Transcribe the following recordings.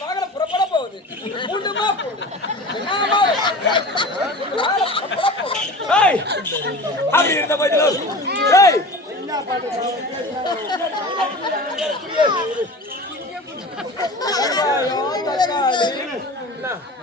வாகனம் புறப்பட போகுது. அப்படி இருந்த போதிலும்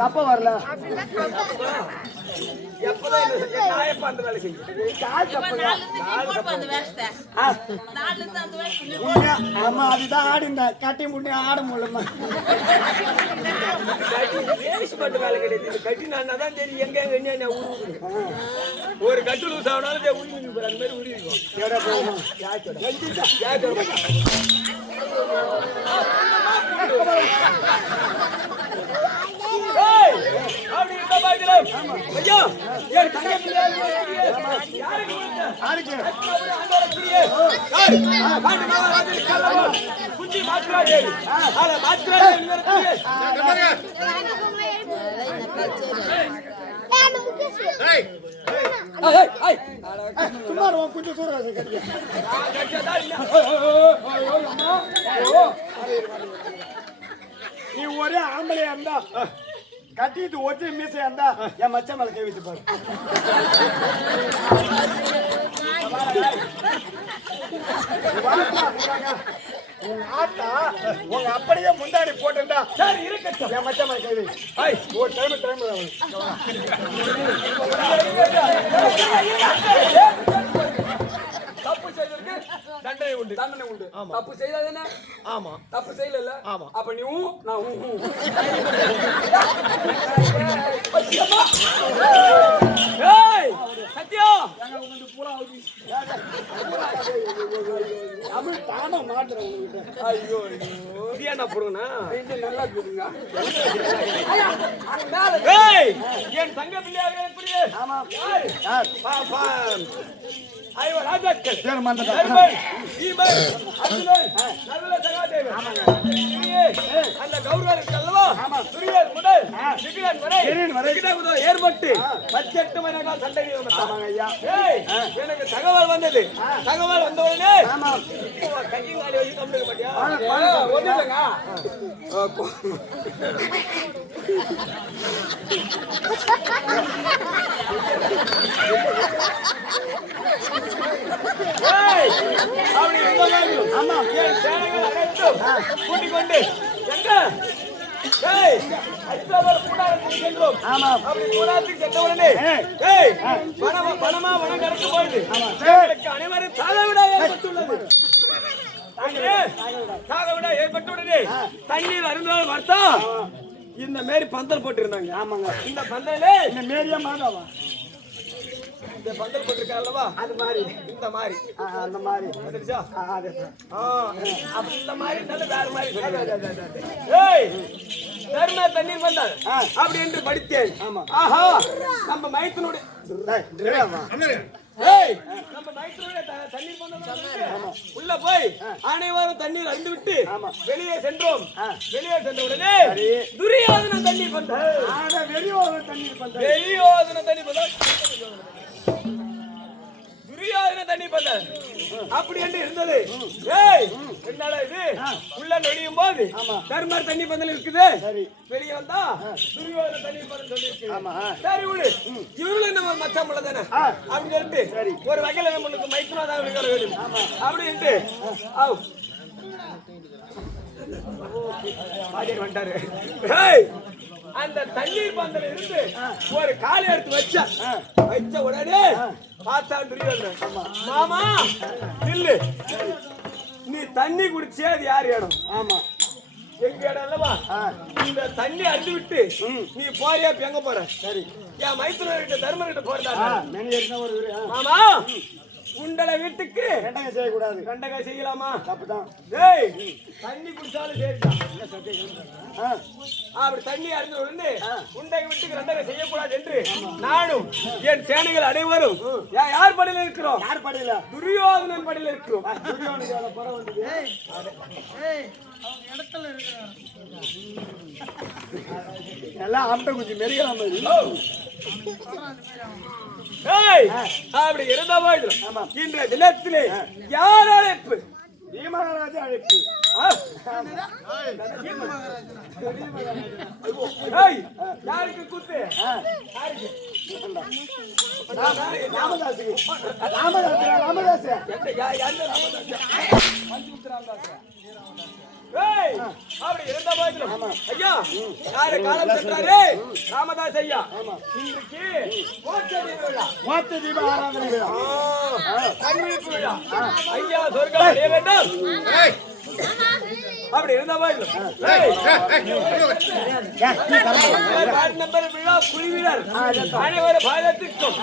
தப்ப வரல எப்பதான் நாயப்பா அந்த வேலை செய்யும். ஆமா அதுதான் ஆடிந்த கட்டி முட்டி ஆட முடியலமா பட்டு வேலை கிடையாது. கட்டி நான் தான் தெரியும் எங்க எங்க ஒரு கட்டு லூஸ் ஆனாலும் உருவி அந்த மாதிரி உருவிக்கும். அப்படி இருந்த பாக்கிறோம். ஐயா என் தங்கச்சி குஞ்சி மாத்திராதே சுமார் கொஞ்சம் சூற நீ ஒரே ஆம்பளையா இருந்தா கட்டிட்டு ஒற்றை மீசையா இருந்தா என் மச்ச மேல கை வச்சு பாரு. உங்க ஆத்தா உங்க அப்படியே முந்தாடி போட்டுண்டா சரி இருக்கட்டும். என் மச்ச மேல கை வை. ஒரு டைம் தப்பு செய்ததற்கு தண்டனை உண்டு. தண்டனை உண்டு. தப்பு செய்தது என்ன? ஆமா. தப்பு செய்யல. ஆமா. அப்ப நீ நான் ஏய் சத்யா எங்க வந்து பூரா ஆவுதி. தமிழ் தான மாட்றேன் உங்களுக்கு. ஐயோ இது என்ன புடுங்கனா? இது நல்லா புடுங்க. ஏய் என் தங்க பிள்ளையாக எப்படி? ஆமா. யார்? பாப்பா ஐயோ ராஜாக்கள் பேர் மறந்துட்டா. ஈபர் அர்ஜுனன் நர்மல சகாதேவன். ஆமாங்க. அந்த கௌரவர் இருக்கல்லவா? ஆமா. துரியன் முதல் சிகிரன் வரை கிடவுதோ ஏர்பட்டு 18 மணிக்கு சண்டை நடந்தது. ஆமாங்க ஐயா. ஏய் எனக்கு தகவல் வந்தது. தகவல் வந்த உடனே ஆமா கையும் காலை வச்சு கம்ப்ளீட் பண்ணியா? ஒண்ணுங்க. ஏய் அப்படி இருந்தாங்க. ஆமா என் சேனைகள் அழைத்து கூட்டிக் கொண்டு எங்க ஏய் ஐசாவர் கூடாரத்துக்கு சென்றோம். ஆமா அப்படி கூடாரத்துக்கு சென்ற உடனே ஏய் பணமா வனம் கடந்து போயிடு. எனக்கு அனைவரும் தாகவிடா ஏற்பட்டுள்ளது. தாகவிடா ஏற்பட்ட உடனே தண்ணீர் அருந்தாலும் பார்த்தா இந்த மாரி பந்தல் போட்டு இருந்தாங்க. ஆமாங்க. இந்த பந்தலே இந்த மேரியா மாதாவா இந்த பந்தல் போட்டுருக்காங்கல்லவா அது மாதிரி இந்த மாதிரி அந்த மாதிரி வந்துருச்சா? அது அப்ப இந்த மாதிரி நல்ல வேற மாதிரி ஏய் தர்ம தண்ணீர் வந்தால் அப்படி என்று படித்தேன். ஆமா. ஆஹா நம்ம மைத்தனுடைய ஏய் நம்ம மைத்தனுடைய தண்ணீர் வந்தா உள்ள போய் அனைவரும் தண்ணீர் அருந்து விட்டு வெளியே சென்றோம். வெளியே சென்ற உடனே துரியோதன தண்ணீர் வந்தார். ஆனா வெளியோதன தண்ணீர் வந்தார். வெளியோதன தண்ணீர் வந்தார். துரியோதன தண்ணீர் வந்தார். அப்படி என்று இருந்தது. ஏய் என்னடா இது? உள்ள நொடியும் போது தர்மர் தண்ணி பந்தல் இருக்குது. வெளியே வந்தா துரியோதன தண்ணி பந்தல் சொல்லி இருக்கு. சரி விடு இவருல நம்ம மச்சான் முள்ள தானே அப்படின்னு சொல்லிட்டு ஒரு வகையில நம்மளுக்கு மைத்ராதான் இருக்க வேண்டும் அப்படின்ட்டு வந்துட்டாரு. அந்த தண்ணீர் பந்தல இருந்து ஒரு காலை எடுத்து வச்ச உடனே பார்த்தான் துரியோதனன். மாமா நில்லு, நீ தண்ணி குடிச்சே அது யார் இடம்? ஆமா எங்க இடம் அல்லவா? இந்த தண்ணி அள்ளி விட்டு நீ போறியா எங்க போற? சரி என் மைத்துனர்கிட்ட தர்மர்கிட்ட போறதா? மாமா உண்டல வீட்டுக்கு கண்டக செய்யக்கூடாது. கண்டக செய்யலாமா? தப்புதான். டேய் தண்ணி குடிச்சாலும் சரிதான். அப்படி தண்ணி அறிந்த உடனே உண்டை வீட்டுக்கு கண்டக செய்யக்கூடாது என்று நானும் என் சேனைகள் அனைவரும் யார் படியில இருக்கிறோம்? யார் படியில? துரியோதனன் படியில இருக்கிறோம். துரியோதனோட பரம் வந்து இடத்துல இருக்கிறார் எல்லாம் ஆம்பளை கொஞ்சம் மெருகலாம் மாதிரி. அப்படி இருந்த போது இன்றைய தினத்திலே யார் அழைப்பு? பீமராஜா அழைப்பு. ஏய், யாருக்கு கூத்து? யாருக்கு? ராமதாஸ் எந்த பஞ்சமுத்து ராமதாஸ்? ஏய், அப்படி இருந்த போதிலும் ஐயா யாரு காலம் சென்றாரு? ராமதாஸ் ஐயா. இன்றைக்கு மோட்ச தீப ஆராதனை விழா. கண்விழிப்பு விழா. ஐயா சொர்க்கம் அடைய வேண்டும். அப்படி இருந்த போதிலும் நம்பர் விழா குழுவினர் அனைவரும் பாதத்திற்கும்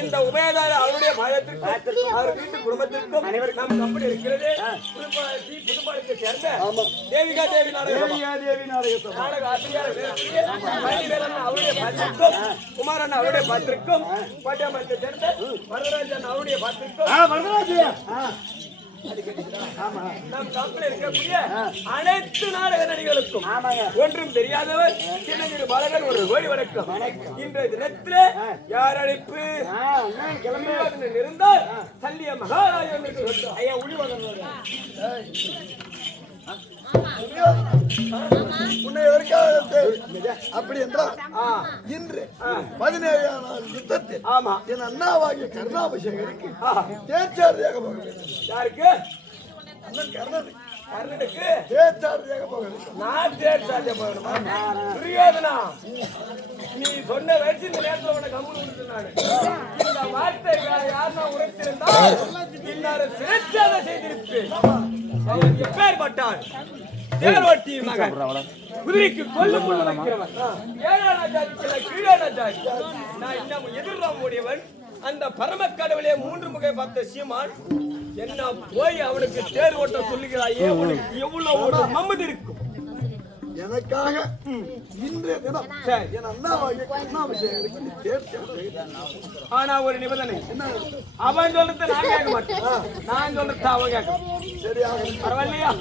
இந்த உபயதார அவருடைய பாதத்திற்கும் அவர் வீட்டு குடும்பத்திற்கும் நம் கம்பெனி இருக்கிறது புதுப்பாளையத்தை சேர்ந்த தேவிகா தேவி நாடக ஆசிரியர் அவருடைய பாத்திற்கும் குமாரன் அவருடைய பாத்திற்கும் கோட்டையம்மத்தை சேர்ந்த வரதராஜன் அவருடைய பாத்திற்கும் நம் கம்பெனி இருக்கக்கூடிய அனைத்து நாடக நடிகளுக்கும் ஒன்றும் தெரியாதவர் சின்னஞ்சிறு பாலகர் ஒரு கோடி வணக்கம். இன்றைய தினத்தில் யார் அழைப்பு இருந்தால் சல்லிய மகாராஜன் ஐயா அப்படி என்றால் இன்று 17ஆம் நாள் யுத்தத்தில் என் அண்ணாவாகிய கர்ணாபிஷேகருக்கு தேர்ச்சாரதியாக போக வேண்டும். யாருக்கு? அண்ணன் கர்ணன் கர்ணனுக்கு தேர்ச்சாரதியாக போக வேண்டும். நான் தேர்ச்சாரதியாக போகணுமா? புரியாதுனா நீ சொன்ன வயசு இந்த நேரத்தில் உனக்கு கம்பு கொடுத்துனாரு. இந்த வார்த்தை யாருன்னா உரைத்திருந்தால் இன்னார சிறைச்சாலை செய்திருப்பேன். அவன் எப்பேற்பட்டான்? தேரோட்டி மகன், குதிரைக்கு கொல்லும் வைக்கிறவன், ஏழான ஜாதிக்கு கீழான ஜாதி. நான் இன்னும் எதிர்லாம் கூடியவன். அந்த பரம கடவுளே 3 முகை பார்த்த சீமான் என்ன போய் அவனுக்கு தேர் ஓட்ட சொல்லுகிறாயே, உனக்கு எவ்வளவு ஒரு மம்மதி இருக்கும்? எனக்காக இன்றைய தினம் என் அண்ணாவாகிய கர்ணாபிஷேகருக்கு தேர்ச்சி. ஆனா ஒரு நிபந்தனை, அவன் சொல்றது நான் கேட்க மாட்டேன், நான் சொல்றது அவன் கேட்க. சரியாக பரவாயில்லையா?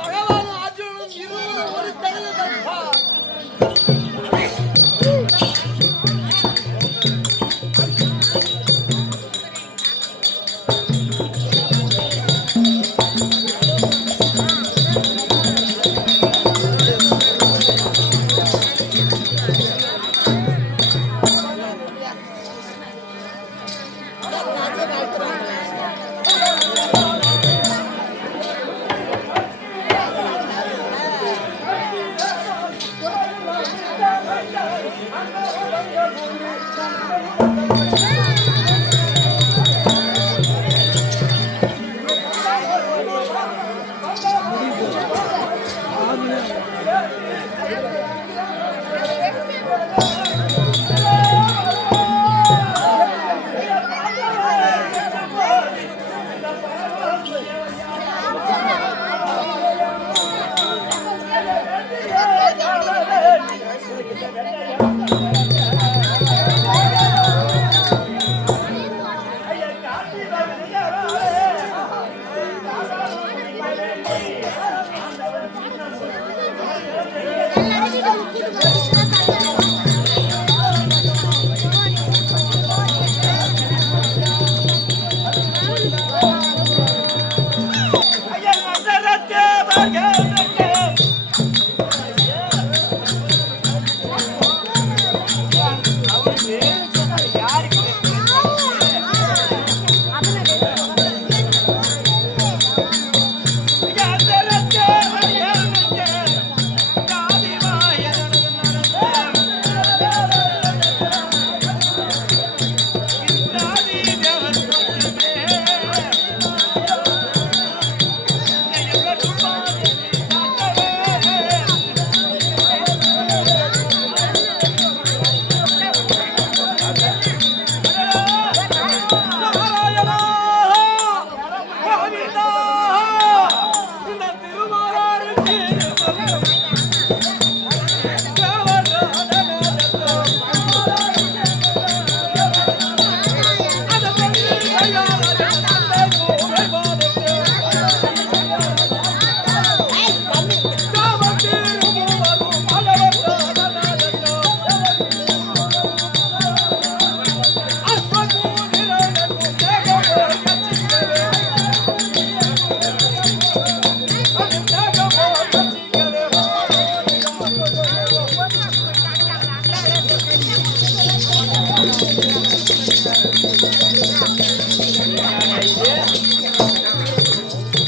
பகவானும் அர்ஜுனனும் இருவரும் ஒரு தனியாக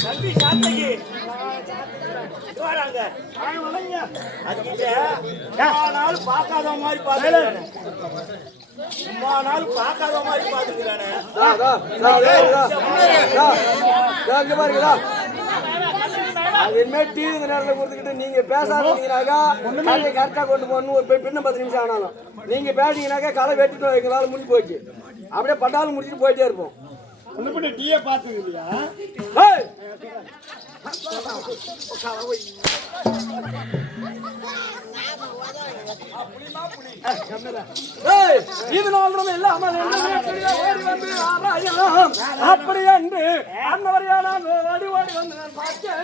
தம்பி சாத்தகி வராங்க. அதுக்கிட்ட சும்மா நாள் பார்க்காத மாதிரி பார்த்துக்கிறானே. சும்மா நாள் பார்க்காத மாதிரி பார்த்துக்கிறானே. அதுமே டிவி நேரத்தில் கொடுத்துக்கிட்டு நீங்க பேசாதீங்கனாக்கா கரெக்டா கொண்டு போகணும். பின்ன 10 நிமிஷம் ஆனாலும் நீங்க பேசிங்கனாக்கா களை வெட்டிட்டு எங்களால முடிஞ்சு போச்சு. அப்படியே பட்டாலும் முடிச்சுட்டு போயிட்டே இருப்போம். ஒண்ணு டீயே பார்த்தது இல்லையா? அப்படி என்று அன்னவரையான ஓடி ஓடி வந்து நான் பார்த்தேன்.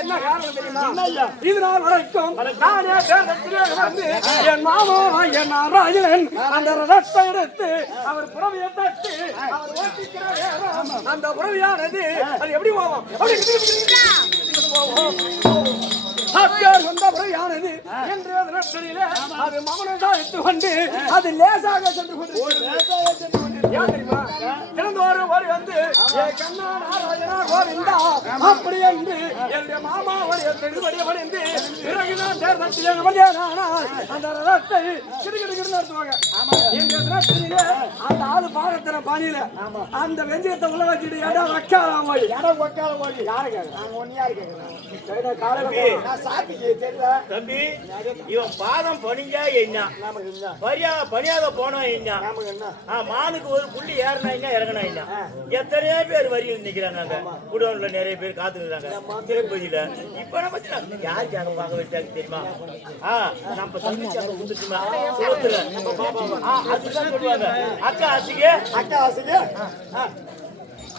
என்ன காரணம் தெரியுமா? இதனால் வரைக்கும் நானே வந்து என் மாமா என் நாராயணன் அந்த ரதத்தை எடுத்து அவர் புறவியை தட்டி அவர் ஓட்டிக்கிற நேரம் அந்த புறவியானது அது எப்படி போவோம்? வந்தபடியானது என்று அது மமனதான் எடுத்து கொண்டு அது லேசாக சென்று கொண்டு திறந்தோறு ஓடி வந்து கண்ணா நாராயணா கோவிந்தா அப்படி என்று என்னுடைய மாமாவுடைய திருவடியை பணிந்து பிறகு நான் தேர்தலில் அந்த ரதத்தை கிடுகிடு நடத்துவாங்க. எங்க ரதத்திலே அந்த ஆளு பாகத்தின பாணியில அந்த வெஞ்சயத்தை உள்ள வச்சுட்டு இடம் வைக்கலாம் போய் இடம் வைக்காத போய் யாரு கேட்க ஒன்னு யாரு கேட்கறேன் காலையில தம்பி இவன் பாதம் பணிஞ்சா என்ன பணியாத போனா என்ன மானுக்கு ஒரு புள்ளி ஏறினா என்ன இறங்கினா என்ன எத்தனையோ பேர் வரியில் நிக்கிறாங்க. குடோன்ல நிறைய பேர் காத்துக்கிறாங்க திருப்பதியில. இப்ப நம்ம யாருக்காக பார்க்க வச்சாங்க தெரியுமா? நம்ம தங்கச்சி அங்க வந்துட்டுமா சொல்லுற அதுதான் சொல்லுவாங்க. அக்கா ஆசிக்கு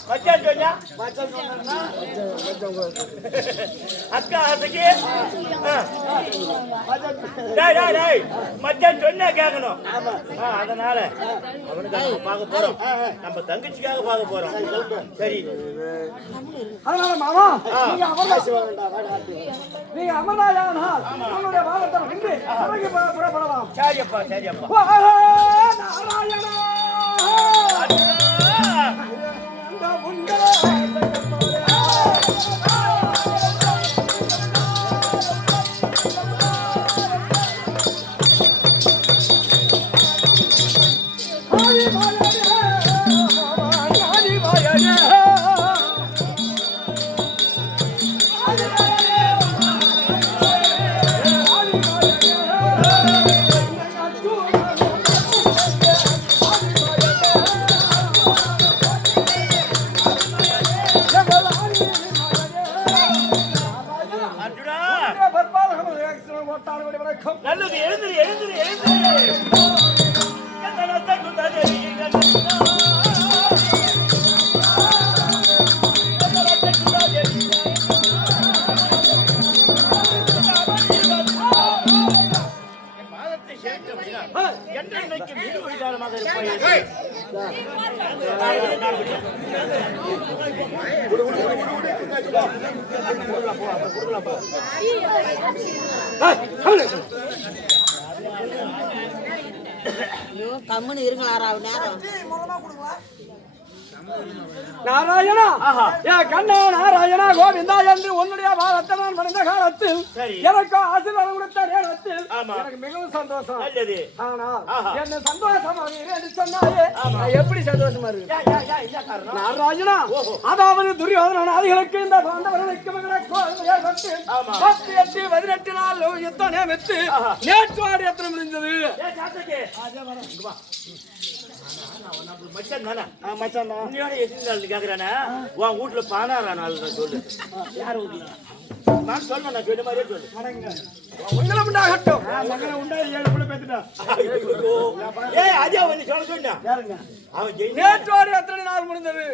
மச்சான் சொன்னா அக்கா ஆசைக்கு மச்சான் சொன்னா கேட்கணும். அதனால அவனுக்கு பார்க்க போறோம். நம்ம தங்கச்சிக்காக பார்க்க போறோம். சரி அதனால மாமா நீங்க அமர்நாயானால் உங்களுடைய வாதத்தை நின்று புறப்படலாம். சரியப்பா சரியப்பா. நாராயணா நல்லது. எழுந்துரு எழுந்துரு எழுந்துரு. என்றைக்கு மிக விசாரமாக இருப்பாய். கம்முன்னு இருங்களா நேரம் நாராயணா கண்ணா நாராயணா கோவிந்தா என்று உன்னுடைய வாதத்தை நான் மறந்த காலத்தில் எனக்கு ஆசீர்வாதம் கொடுத்த நேரத்தில் எனக்கு மிகவும் சந்தோஷம். ஆனா என்ன சந்தோஷமா என்று சொன்னாயே எப்படி சந்தோஷமா இருக்கு நாராயணா? அதாவது துரியோதன ஆதிகளுக்கு இந்த பாண்டவர்களுக்கு 18 நாள் யுத்தம் நியமித்து நேற்று ஆடி எத்தனை முடிந்தது? மச்சான் தானே மச்சான் எத்தனை நாள் கேக்குறானே? உன் வீட்டுல 16 நாள் சொல்லு. யாரு வீட்டுல நான் சொல்ல நான் சொன்ன மாதிரியே சொல்லு. உங்களை உண்டாகட்டும். மகனை உண்டா 7 புள்ள பேத்துட்டா. ஏய் அஜய் வந்து சொல்ல சொன்னா அவன் நேற்று ஆடி எத்தனை நாள் முடிந்தது?